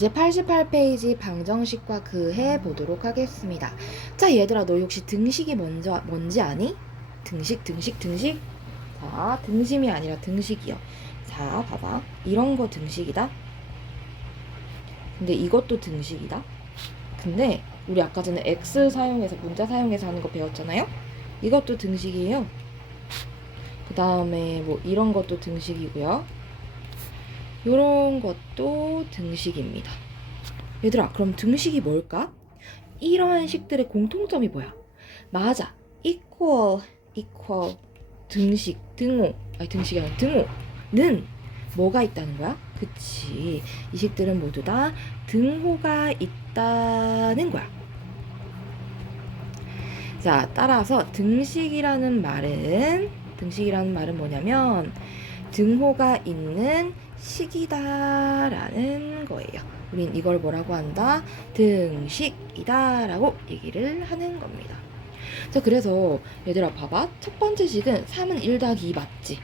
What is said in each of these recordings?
이제 88페이지 방정식과 그해 보도록 하겠습니다. 자, 얘들아, 너 혹시 등식이 뭔지 아니? 등식. 자, 등심이 아니라 등식이요. 자, 봐봐. 이런 거 등식이다. 근데 이것도 등식이다. 근데 우리 아까 전에 X 사용해서 문자 사용해서 하는 거 배웠잖아요. 이것도 등식이에요. 그 다음에 뭐 이런 것도 등식이고요. 요런 것도 등식입니다. 얘들아, 그럼 등식이 뭘까? 이러한 식들의 공통점이 뭐야? 맞아. equal, 등식, 등식이 아니라 등호는 뭐가 있다는 거야? 그치. 이 식들은 모두 다 등호가 있다는 거야. 자, 따라서 등식이라는 말은 뭐냐면 등호가 있는 식이다라는 거예요. 우린 이걸 뭐라고 한다? 등식이다 라고 얘기를 하는 겁니다. 자, 그래서 얘들아 봐봐. 첫 번째 식은 3은 1 더하기 2 맞지?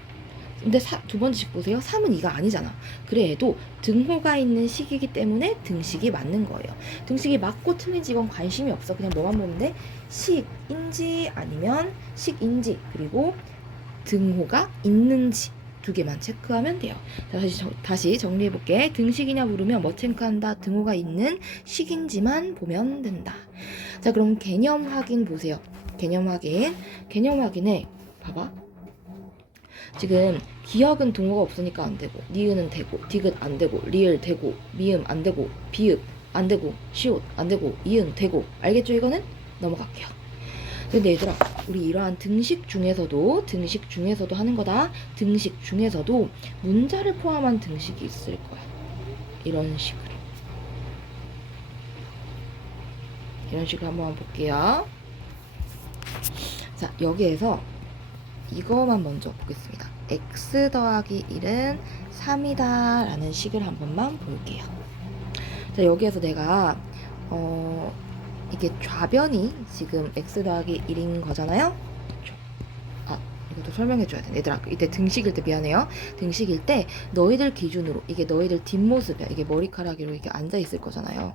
근데 두 번째 식 보세요. 3은 2가 아니잖아. 그래도 등호가 있는 식이기 때문에 등식이 맞는 거예요. 등식이 맞고 틀린지 이건 관심이 없어. 그냥 뭐만 보면 돼? 식인지 아니면 식인지 그리고 등호가 있는지 두 개만 체크하면 돼요. 다시 정리해볼게. 등식이냐 물으면 뭐 체크한다? 등호가 있는 식인지만 보면 된다. 자, 그럼 개념 확인 보세요. 개념 확인에 봐봐. 지금 기역은 등호가 없으니까 안 되고, 니은은 되고, 디귿 안 되고, 리을 되고, 미음 안 되고, 비읍 안 되고, 시옷 안 되고, 이응 되고. 알겠죠? 이거는 넘어갈게요. 근데 얘들아, 우리 이러한 등식 중에서도 하는 거다. 등식 중에서도 문자를 포함한 등식이 있을 거야. 이런 식으로 한번 볼게요. 자, 여기에서 이거만 먼저 보겠습니다. x 더하기 1은 3이다 라는 식을 한 번만 볼게요. 자, 여기에서 내가 이게 좌변이 지금 x 더하기 1인 거잖아요. 이것도 설명해줘야 돼. 얘들아, 이때 등식일 때 미안해요. 등식일 때 너희들 기준으로 이게 너희들 뒷모습이야. 이게 머리카락이 이렇게 앉아있을 거잖아요.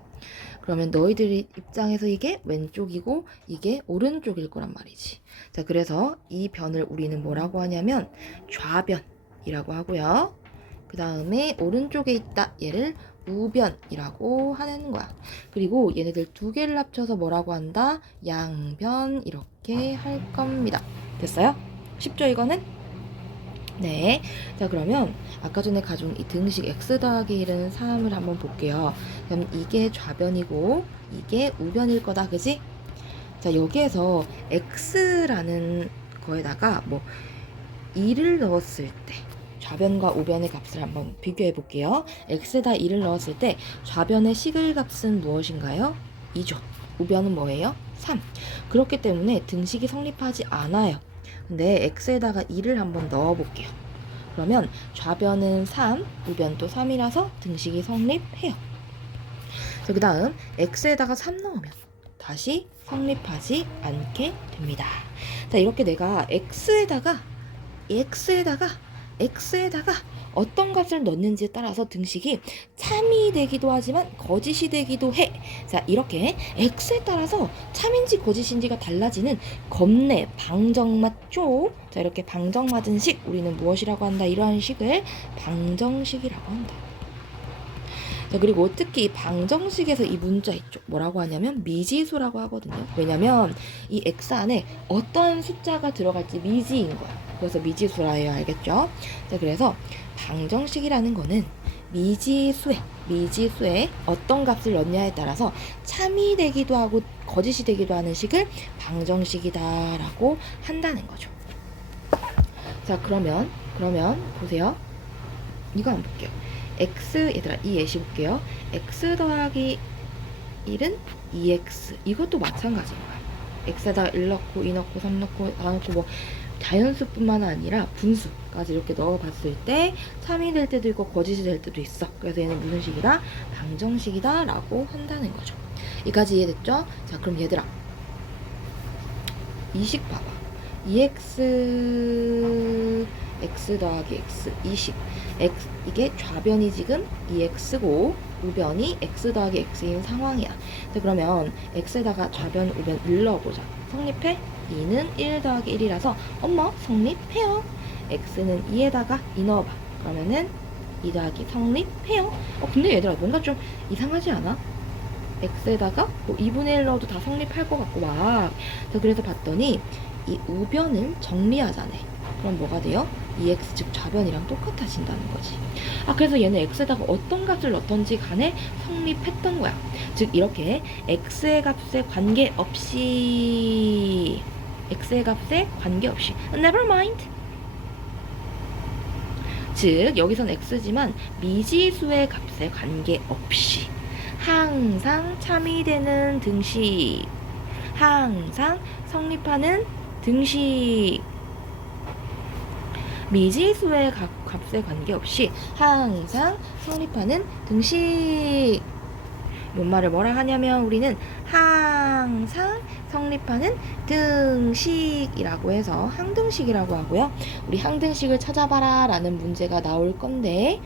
그러면 너희들 입장에서 이게 왼쪽이고 이게 오른쪽일 거란 말이지. 자, 그래서 이 변을 우리는 뭐라고 하냐면 좌변이라고 하고요. 그 다음에 오른쪽에 있다. 얘를 우변이라고 하는 거야. 그리고 얘네들 두 개를 합쳐서 뭐라고 한다? 양변 이렇게 할 겁니다. 됐어요? 쉽죠 이거는? 네. 자, 그러면 아까 전에 가져온 이 등식 x 더하기 1은 3을 한번 볼게요. 그럼 이게 좌변이고 이게 우변일 거다. 그지? 자, 여기에서 x라는 거에다가 뭐 2를 넣었을 때 좌변과 우변의 값을 한번 비교해 볼게요. x에다 2를 넣었을 때 좌변의 식을 값은 무엇인가요? 2죠. 우변은 뭐예요? 3. 그렇기 때문에 등식이 성립하지 않아요. 근데 x에다가 2를 한번 넣어 볼게요. 그러면 좌변은 3, 우변도 3이라서 등식이 성립해요. 그 다음 x에다가 3 넣으면 다시 성립하지 않게 됩니다. 자, 이렇게 내가 x에다가 어떤 값을 넣는지에 따라서 등식이 참이 되기도 하지만 거짓이 되기도 해. 자, 이렇게 x에 따라서 참인지 거짓인지가 달라지는 겁내 방정맞죠? 자, 이렇게 방정맞은 식 우리는 무엇이라고 한다? 이러한 식을 방정식이라고 한다. 자, 그리고 특히 이 방정식에서 이 문자 있죠. 뭐라고 하냐면 미지수라고 하거든요. 왜냐면 이 x 안에 어떤 숫자가 들어갈지 미지인 거야. 그래서 미지수라 해요. 알겠죠? 자, 그래서 방정식이라는 거는 미지수에 어떤 값을 넣냐에 따라서 참이 되기도 하고 거짓이 되기도 하는 식을 방정식이다라고 한다는 거죠. 자, 그러면 보세요. 이거 한번 볼게요. 얘들아, 이 예시 볼게요. x 더하기 1은 2x. 이것도 마찬가지인 거야. x에다가 1 넣고 2 넣고 3 넣고 4 넣고 뭐 자연수뿐만 아니라 분수까지 이렇게 넣어봤을 때 참이 될 때도 있고 거짓이 될 때도 있어. 그래서 얘는 무슨 식이다? 방정식이다 라고 한다는 거죠. 여기까지 이해됐죠? 자, 그럼 얘들아, 이 식 봐봐. 2x x 더하기 x 이 식 이게 좌변이 지금 2x고 우변이 x 더하기 x인 상황이야. 자, 그러면 x에다가 좌변, 우변 1 넣어보자. 성립해? 2는 1 더하기 1이라서 엄마 성립해요. x는 2에다가 2 넣어봐. 그러면은 2 더하기 성립해요. 근데 얘들아 뭔가 좀 이상하지 않아? x에다가 뭐 2분의 1 넣어도 다 성립할 것 같고 막. 그래서 봤더니 이 우변을 정리하자네. 그럼 뭐가 돼요? 2x 즉 좌변이랑 똑같아진다는 거지. 그래서 얘는 x에다가 어떤 값을 넣던지 간에 성립했던 거야. 즉 이렇게 x의 값에 관계없이 never mind. 즉 여기선 x지만 미지수의 값에 관계없이 항상 참이되는 등식, 항상 성립하는 등식, 미지수의 값에 관계없이 항상 성립하는 등식. 뭔 말을 뭐라 하냐면 우리는 항상 성립하는 등식이라고 해서 항등식이라고 하고요. 우리 항등식을 찾아봐라 라는 문제가 나올 건데,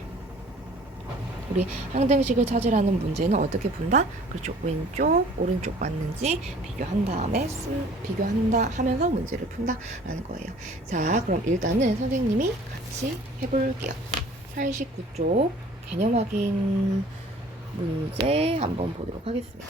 우리 항등식을 찾으라는 문제는 어떻게 푼다? 그렇죠. 왼쪽, 오른쪽 맞는지 비교한다 하면서 문제를 푼다라는 거예요. 자, 그럼 일단은 선생님이 같이 해볼게요. 89쪽 개념 확인 문제 한번 보도록 하겠습니다.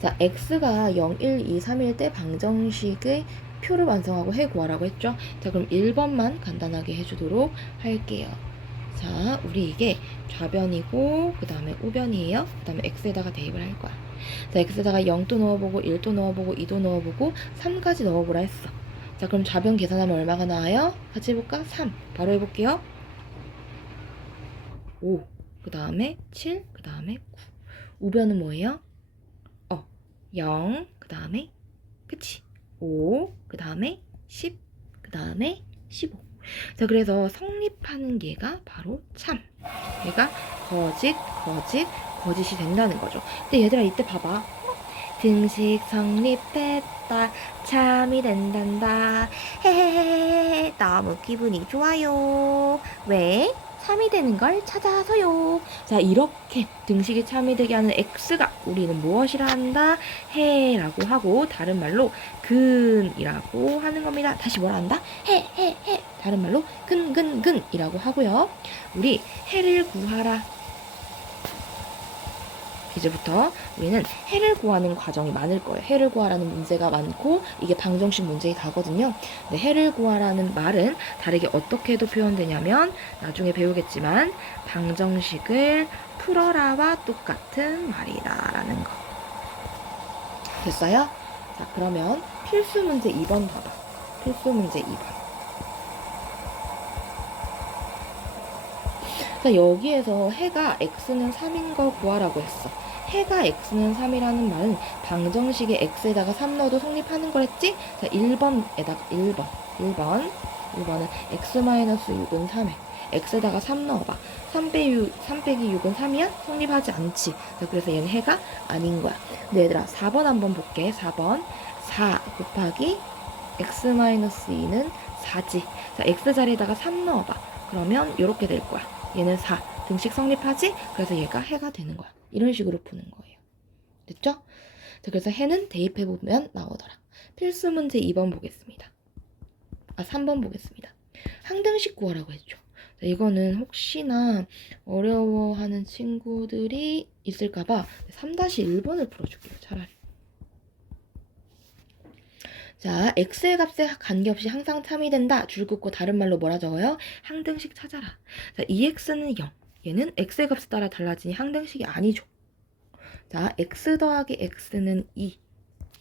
자, x가 0, 1, 2, 3일 때 방정식의 표를 완성하고 해 구하라고 했죠. 자, 그럼 1번만 간단하게 해주도록 할게요. 자, 우리 이게 좌변이고 그 다음에 우변이에요. 그 다음에 x에다가 대입을 할 거야. 자, x에다가 0도 넣어보고 1도 넣어보고 2도 넣어보고 3까지 넣어보라 했어. 자, 그럼 좌변 계산하면 얼마가 나와요? 같이 해볼까? 3. 바로 해볼게요. 5. 그 다음에 7. 그 다음에 9. 우변은 뭐예요? 0. 그 다음에 그치? 5. 그 다음에 10. 그 다음에 15. 자, 그래서 성립하는 얘가 바로 참. 얘가 거짓이 된다는 거죠. 근데 얘들아 이때 봐봐. 등식 성립했다. 참이 된단다. 헤헤헤헤. 너무 기분이 좋아요. 왜? 참이 되는 걸 찾아서요. 자, 이렇게 등식이 참이 되게 하는 x가 우리는 무엇이라 한다? 해라고 하고 다른 말로 근이라고 하는 겁니다. 다시 뭐라 한다? 해. 다른 말로 근이라고 하고요. 우리 해를 구하라. 이제부터 우리는 해를 구하는 과정이 많을 거예요. 해를 구하라는 문제가 많고 이게 방정식 문제에 가거든요. 근데 해를 구하라는 말은 다르게 어떻게도 표현되냐면 나중에 배우겠지만 방정식을 풀어라와 똑같은 말이다 라는 거. 됐어요? 자, 그러면 필수 문제 2번 봐봐. 필수 문제 2번. 자, 여기에서 해가 x는 3인 걸 구하라고 했어. 해가 x는 3이라는 말은 방정식에 x에다가 3 넣어도 성립하는 거랬지? 자, 1번에다가 1번은 x-6은 3에 x에다가 3 넣어봐. 3 빼기 6은 3이야? 성립하지 않지. 자, 그래서 얘는 해가 아닌 거야. 근데 얘들아 4번 한번 볼게. 4번 4 곱하기 x-2는 4지. 자, x 자리에다가 3 넣어봐. 그러면 이렇게 될 거야. 얘는 4. 등식 성립하지? 그래서 얘가 해가 되는 거야. 이런 식으로 푸는 거예요. 됐죠? 자, 그래서 해는 대입해보면 나오더라. 필수 문제 2번 보겠습니다. 3번 보겠습니다. 항등식 구하라고 했죠. 자, 이거는 혹시나 어려워하는 친구들이 있을까봐 3-1번을 풀어줄게요. 차라리. 자, x의 값에 관계없이 항상 참이 된다. 줄 긋고 다른 말로 뭐라 적어요? 항등식 찾아라. 자, 2x는 0. 얘는 x의 값에 따라 달라지니 항등식이 아니죠. 자, x 더하기 x는 2.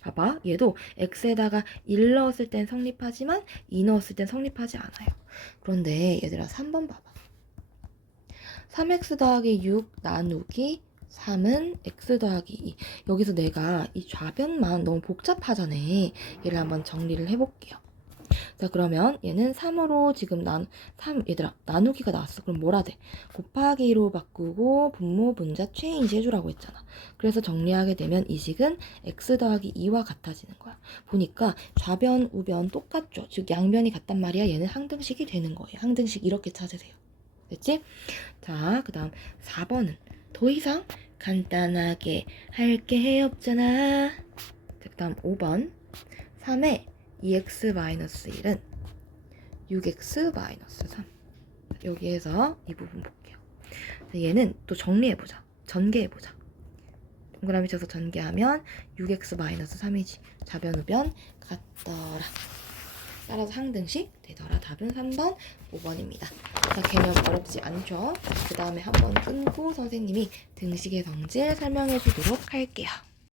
봐봐. 얘도 x에다가 1 넣었을 땐 성립하지만 2 넣었을 땐 성립하지 않아요. 그런데 얘들아 3번 봐봐. 3x 더하기 6 나누기 3은 x 더하기 2. 여기서 내가 이 좌변만 너무 복잡하잖아. 얘를 한번 정리를 해볼게요. 자, 그러면 얘는 3으로 지금 3, 얘들아, 나누기가 나왔어. 그럼 뭐라 돼? 곱하기로 바꾸고 분모, 분자, 체인지 해주라고 했잖아. 그래서 정리하게 되면 이 식은 x 더하기 2와 같아지는 거야. 보니까 좌변, 우변 똑같죠? 즉 양변이 같단 말이야. 얘는 항등식이 되는 거예요. 항등식 이렇게 찾으세요. 됐지? 자, 그 다음 4번은 더 이상 간단하게 할 게 없잖아. 그 다음 5번 3의 2x-1은 6x-3. 여기에서 이 부분 볼게요. 얘는 또 정리해보자. 전개해보자. 동그라미 쳐서 전개하면 6x-3이지. 좌변 우변 같더라. 따라서 항등식 되더라. 답은 3번, 5번입니다. 자, 개념 어렵지 않죠? 그 다음에 한번 끊고 선생님이 등식의 성질 설명해 주도록 할게요.